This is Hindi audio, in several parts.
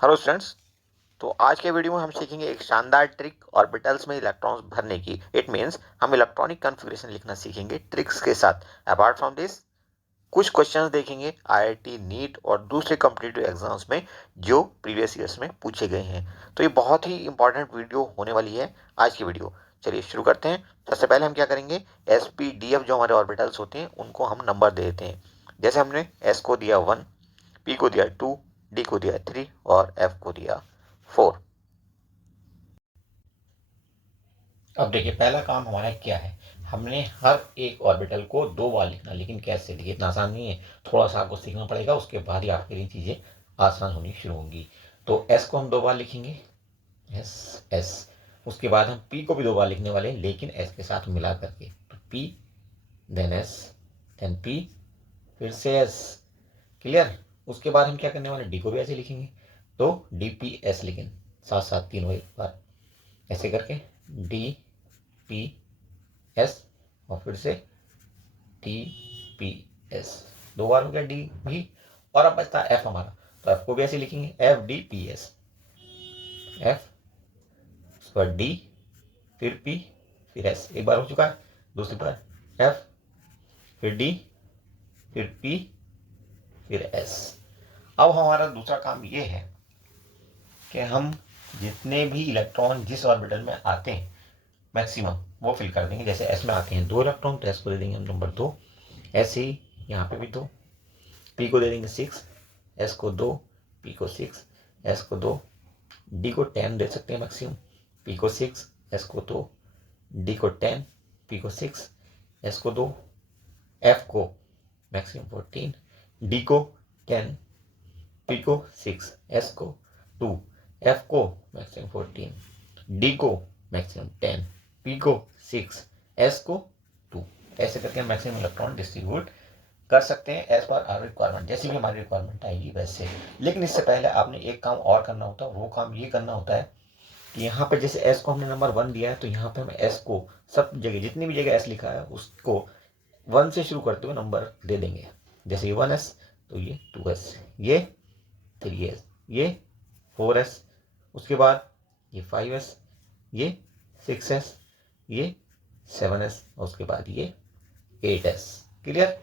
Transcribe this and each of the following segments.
Hello students. तो आज के वीडियो में हम सीखेंगे एक शानदार ट्रिक ऑर्बिटल्स में इलेक्ट्रॉन्स भरने की। इट मींस हम इलेक्ट्रॉनिक कॉन्फ़िगरेशन लिखना सीखेंगे ट्रिक्स के साथ। अपार्ट फ्रॉम दिस कुछ क्वेश्चंस देखेंगे आईआईटी नीट और दूसरे कॉम्पिटिटिव एग्जाम्स में जो प्रीवियस ईयर्स में पूछे गए हैं। तो ये बहुत ही इंपॉर्टेंट वीडियो होने वाली है आज की वीडियो। चलिए शुरू करते हैं। सबसे पहले हम क्या करेंगे, एस पी डी एफ जो हमारे ऑर्बिटल्स होते हैं उनको हम नंबर दे देते हैं। जैसे हमने एस को दिया 1, पी को दिया 2, डी को दिया 3 और एफ को दिया 4। अब देखिए पहला काम हमारा क्या है, हमने हर एक ऑर्बिटल को 2 बार लिखना। लेकिन कैसे, देखिए इतना आसान नहीं है, थोड़ा सा आपको सीखना पड़ेगा, उसके बाद ही आपके लिए चीज़ें आसान होनी शुरू होंगी। तो एस को हम 2 बार लिखेंगे, एस एस। उसके बाद हम पी को भी 2 बार लिखने वाले हैं, लेकिन एस के साथ मिला करके। तो P then S then P फिर से एस। क्लियर। उसके बाद हम क्या करने वाले, डी को भी ऐसे लिखेंगे, तो डी पी एस, लेकिन साथ साथ तीनों एक बार ऐसे करके डी पी एस और फिर से टी पी एस। 2 बार हो गया डी भी। और अब बचता है एफ हमारा, तो एफ को भी ऐसे लिखेंगे, F D P S. F, उसके बाद डी, फिर पी, फिर एस। एक बार हो चुका है। दूसरी बार एफ, फिर डी, फिर पी, फिर एस। अब हमारा दूसरा काम ये है कि हम जितने भी इलेक्ट्रॉन जिस ऑर्बिटल में आते हैं मैक्सिमम वो फिल कर देंगे। जैसे एस में आते हैं 2 इलेक्ट्रॉन, तो एस को दे देंगे हम नंबर 2। ऐसे ही यहाँ पे भी 2। पी को दे देंगे 6, एस को 2, पी को 6, एस को 2। डी को 10 दे सकते हैं मैक्सिमम, पी को 6, एस को 2, डी को 10, पी को 6, एस को 2। एफ को मैक्सिमम 14, डी को 10, पी को 6, एस को 2। एफ को मैक्सिमम 14, डी को मैक्सिमम 10, पी को 6, एस को 2। ऐसे करके हम मैक्सिमम इलेक्ट्रॉन डिस्ट्रीब्यूट कर सकते हैं एज पर आवर रिक्वायरमेंट, जैसी भी हमारी रिक्वायरमेंट आएगी वैसे। लेकिन इससे पहले आपने एक काम और करना होता है। वो काम ये करना होता है कि यहाँ पे जैसे एस को हमने नंबर 1 दिया है, तो यहाँ पे हम एस को सब जगह, जितनी भी जगह एस लिखा है उसको 1 से शुरू करते हुए नंबर दे देंगे। जैसे ये 1s, तो ये 2s, ये 3s, ये 4s, उसके बाद ये 5s, ये 6s, ये 7s और उसके बाद ये 8s। क्लियर।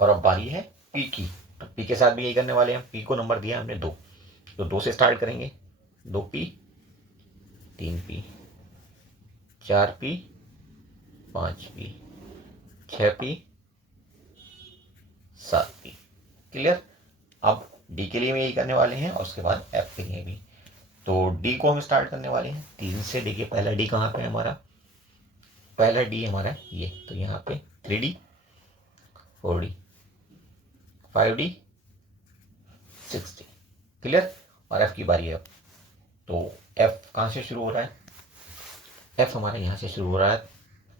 और अब बारी है पी की। तो पी के साथ भी यही करने वाले हैं। पी को नंबर दिया हमने 2, तो 2 से स्टार्ट करेंगे। 2p, 3p, 4p, 5p, 6p, 7p। Clear. अब डी के लिए भी यही करने वाले हैं और उसके बाद एफ के लिए भी। तो डी को हम स्टार्ट करने वाले हैं 3 से। देखिए पहला डी कहाँ पे है हमारा, पहला डी हमारा ये, तो यहाँ पे 3d, 4d, 5d, 6d। Clear. और एफ की बारी है अब। तो एफ कहाँ से शुरू हो रहा है, एफ हमारे यहाँ से शुरू हो रहा है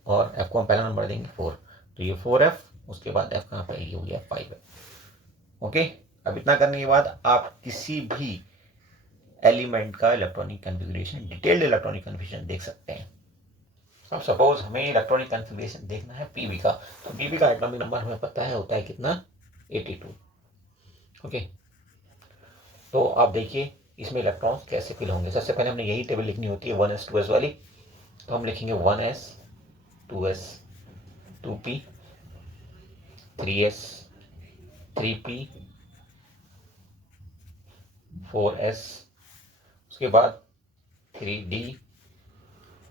और एफ को हम पहला नंबर देंगे 4, तो ये 4f। उसके बाद एफ कहाँ पे, ये हो गया 5f। ओके। अब इतना करने के बाद आप किसी भी एलिमेंट का electronic configuration, detailed electronic configuration देख सकते हैं। अब सपोज हमें इलेक्ट्रॉनिक कॉन्फ़िगरेशन देखना है पीबी का, तो पीबी का एटॉमिक नंबर हमें पता है होता है कितना, 82। ओके। तो आप देखिए इसमें इलेक्ट्रॉन्स कैसे फिल होंगे। सबसे पहले हमने यही टेबल लिखनी होती है 1s 2s वाली। तो हम लिखेंगे 1s 2s 2p 3s 3p 4s, उसके बाद 3d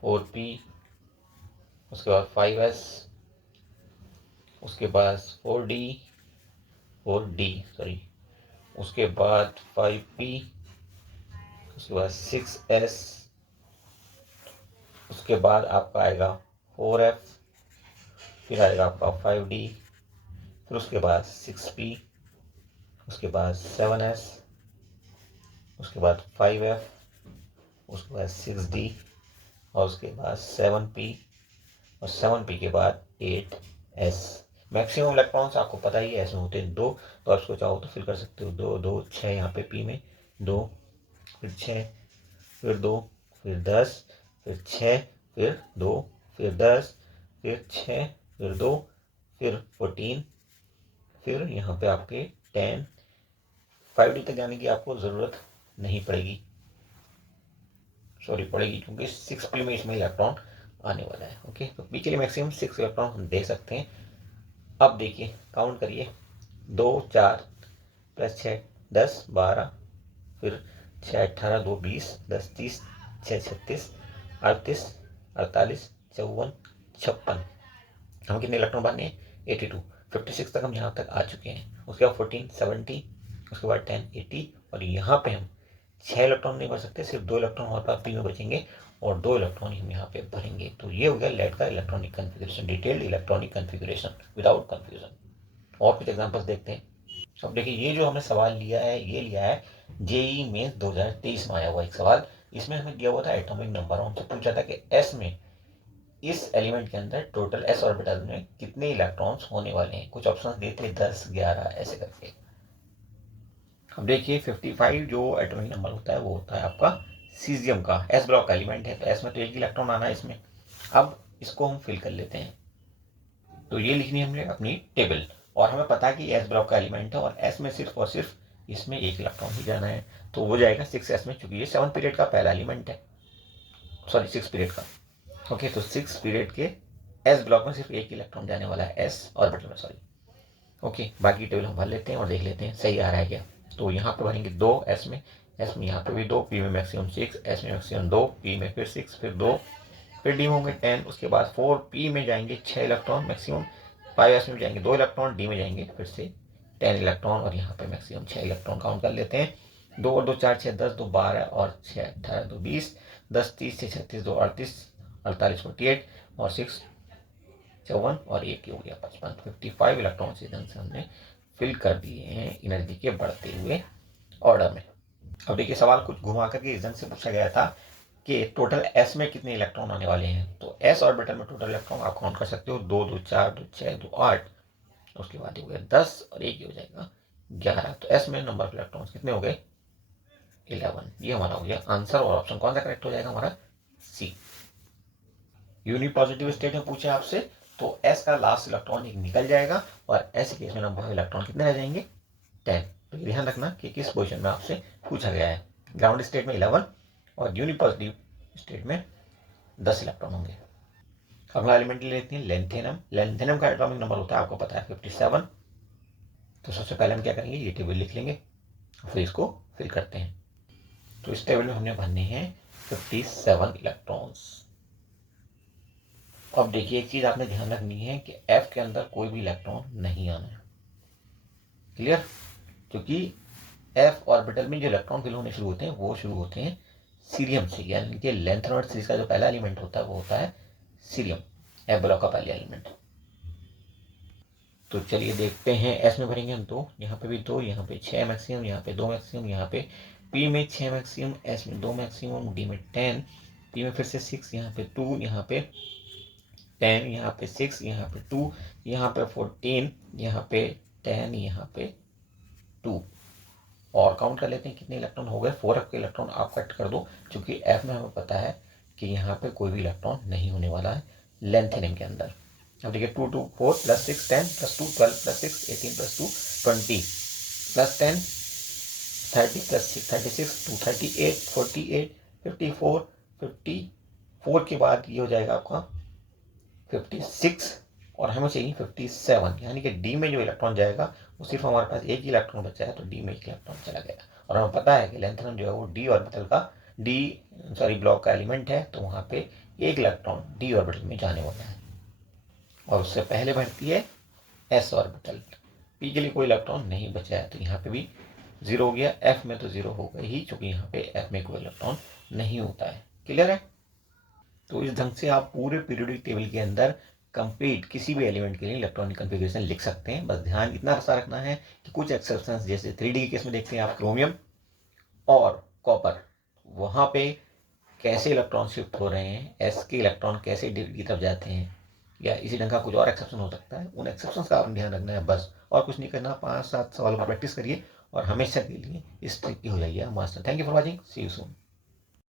4p, उसके बाद 5s, उसके बाद 4d 4d सॉरी, उसके बाद 5p, उसके बाद 6s, उसके बाद आपका आएगा 4f, फिर आएगा आपका 5d, फिर उसके बाद 6p, उसके बाद 7s, उसके बाद 5f, उसके बाद 6d और उसके बाद 7p और 7p के बाद 8s। मैक्सिमम इलेक्ट्रॉन्स आपको पता ही है ऐसे होते हैं 2, तो आप इसको चाहो तो फिल कर सकते हो। 2 2 6 यहाँ पे p में 2, फिर 6, फिर 2, फिर 10, फिर 6, फिर 2, फिर 10, फिर 6, फिर 2, फिर 14, फिर यहाँ पे आपके 10। 5d तक जाने की आपको ज़रूरत नहीं पड़ेगी, सॉरी पड़ेगी, क्योंकि 6p में इसमें इलेक्ट्रॉन आने वाला है। ओके, तो p के लिए मैक्सिमम 6 इलेक्ट्रॉन हम दे सकते हैं। अब देखिए, काउंट करिए, 2 4 प्लस 6 10 12, फिर 6 18 2 20, 10 30, 6 36 38 48 54 56, हम कितने इलेक्ट्रॉन बनने हैं? 82, 56 तक हम यहाँ तक आ चुके हैं। उसके बाद 14 70, उसके बाद 10 80, और यहाँ पे हम 6 इलेक्ट्रॉन नहीं भर सकते, सिर्फ 2 इलेक्ट्रॉन हमारे पास पी में बचेंगे और 2 इलेक्ट्रॉन हम यहाँ पे भरेंगे। तो ये हो गया लेड का electronic configuration, detailed electronic configuration without confusion. और कुछ एग्जाम्पल्स देखते हैं। अब देखिए, ये जो हमने सवाल लिया है, ये लिया है जेई मेंस 2023 में आया हुआ एक सवाल। इसमें हमें दिया हुआ था एटॉमिक नंबर, हमसे पूछा था कि एस में, इस एलिमेंट के अंदर टोटल एस ऑर्बिटल में कितने इलेक्ट्रॉन्स होने वाले हैं। कुछ ऑप्शंस देते 10 11 ऐसे करके। अब देखिए, 55 जो एटॉमिक नंबर होता है वो होता है आपका सीजियम का, एस ब्लॉक का एलिमेंट है, तो एस में तो एक इलेक्ट्रॉन आना है इसमें। अब इसको हम फिल कर लेते हैं, तो ये लिखनी है हमने अपनी टेबल, और हमें पता है कि एस ब्लॉक का एलिमेंट है और एस में सिर्फ और सिर्फ इसमें एक इलेक्ट्रॉन ही जाना है, तो वो जाएगा 6s में, चूंकि ये 7 पीरियड का पहला एलिमेंट है, सॉरी 6 पीरियड का। ओके, तो 6 पीरियड के एस ब्लॉक में सिर्फ एक इलेक्ट्रॉन जाने वाला है, एस ऑर्बिटल में, सॉरी। ओके, बाकी टेबल हम भर लेते हैं और देख लेते हैं सही आ रहा है क्या। तो यहाँ पे भरेंगे 2 एस में यहाँ पे भी 2, पी में मैक्सिमम 6, एस में मैक्सिमम 2, पी में फिर 6, फिर 2, फिर डी में होंगे 10, उसके बाद 4, पी में जाएंगे 6 इलेक्ट्रॉन मैक्सिमम, 5 एस में जाएंगे 2 इलेक्ट्रॉन, डी में जाएंगे फिर से 10 इलेक्ट्रॉन, और यहाँ पे मैक्सिमम 6 इलेक्ट्रॉन काउंट कर लेते हैं। 2 और 2 4 6 10, 2 12, और 6 18 2 20, 10 30 6 36 2 38 48 48, और 6 54, और एक हो गया 55, 55 इलेक्ट्रॉन इस ढंग से हमने फिल कर दिए हैं एनर्जी के बढ़ते हुए ऑर्डर में। अब देखिए, सवाल कुछ घुमा करके इस ढंग से पूछा गया था कि टोटल एस में कितने इलेक्ट्रॉन आने वाले हैं। तो एस ऑर्बिटल में टोटल इलेक्ट्रॉन आप काउंट कर सकते हो, 2 2 4 2 6 2 8, उसके बाद हो गया 10, और एक हो जाएगा 11। तो एस में नंबर ऑफ इलेक्ट्रॉन कितने हो गए? 11। ये हमारा हो गया आंसर, और ऑप्शन कौन सा करेक्ट हो जाएगा हमारा? सी। यूनिपॉजिटिव स्टेट में पूछे आपसे, तो एस का लास्ट इलेक्ट्रॉन एक निकल जाएगा, और एस केस में नंबर ऑफ इलेक्ट्रॉन कितने रह जाएंगे? 10। तो ये ध्यान रखना कि किस पोजीशन में आपसे पूछा गया है। ग्राउंड स्टेट में 11 और यूनिपॉजिटिव स्टेट में 10 इलेक्ट्रॉन होंगे। अगला एलिमेंट ले लेते हैं लेंथेनम। लेंथेनम का एटॉमिक नंबर होता है, आपको पता है, 57। तो सबसे पहले हम क्या करेंगे, ये टेबल लिख लेंगे, फिर इसको फिल करते हैं। तो इस टेबल में हमने भरने हैं 57 इलेक्ट्रॉन्स। अब देखिए, एक चीज आपने ध्यान रखनी है कि एफ के अंदर कोई भी इलेक्ट्रॉन नहीं आना है। क्लियर? क्योंकि एफ ऑर्बिटल में जो इलेक्ट्रॉन फिल होने शुरू होते हैं वो शुरू होते हैं सीरियम से, यानी कि लेंथेनॉइड सीरीज का जो पहला एलिमेंट होता है वो होता है सीरियम, एफ ब्लॉक का पहला एलिमेंट। तो चलिए देखते हैं, एस में भरेंगे हम 2, यहाँ पे भी 2, यहाँ पे 6 मैक्सिमम, यहाँ पे 2 मैक्सिमम, यहाँ पे पी में 6 मैक्सिमम, एस में 2 मैक्सिमम, डी में 10, पी में फिर से 6, यहाँ पे 2, यहाँ पे 10, यहाँ पे 6, यहाँ पे 2, यहाँ पे 14, यहाँ पे 10, यहाँ पे 2, और काउंट कर लेते हैं कितने इलेक्ट्रॉन हो गए। 4 के इलेक्ट्रॉन आप कट कर दो, क्योंकि एफ में हमें पता है कि यहाँ पे कोई भी इलेक्ट्रॉन नहीं होने वाला है लेंथेनियम के अंदर। अब देखिए, 2 2 4 plus 6 10 plus 2 12 plus 6 18 plus 2 20 plus 10 30 plus 6 36 2 38 48 54 54 के बाद ये हो जाएगा आपका 56, और हमें चाहिए 57, यानी कि डी में जो इलेक्ट्रॉन जाएगा वो सिर्फ हमारे पास एक ही इलेक्ट्रॉन बचा है, तो डी में एक इलेक्ट्रॉन चला गया। और हमें पता है कि लेंथेनम जो है वो डी ऑर्बिटल का ब्लॉक का एलिमेंट है, तो वहाँ पे एक इलेक्ट्रॉन डी ऑर्बिटल में जाने वाला है, और उससे पहले बढ़ती है एस ऑर्बिटल। पी के लिए कोई इलेक्ट्रॉन नहीं बचा है, तो यहाँ पे भी 0 हो गया। एफ में तो 0 हो गई ही, क्योंकि यहाँ पे एफ में कोई इलेक्ट्रॉन नहीं होता है। क्लियर है? तो इस ढंग से आप पूरे पीरियोडिक टेबल के अंदर कंप्लीट किसी भी एलिमेंट के लिए इलेक्ट्रॉनिक कन्फिग्रेशन लिख सकते हैं। बस ध्यान इतना सा रखना है कि कुछ एक्सेप्शंस, जैसे 3D के केस में देखते हैं आप क्रोमियम और कॉपर, वहाँ पे कैसे इलेक्ट्रॉन शिफ्ट हो रहे हैं, एस के इलेक्ट्रॉन कैसे डी की तरफ जाते हैं, या इसी ढंग का कुछ और एक्सेप्शन हो सकता है। उन एक्सेप्शंस का आपने ध्यान रखना है बस, और कुछ नहीं करना। 5-7 सवालों का प्रैक्टिस करिए और हमेशा के लिए इस ट्रिक की हो जाइए master. Thank you for watching, see you soon.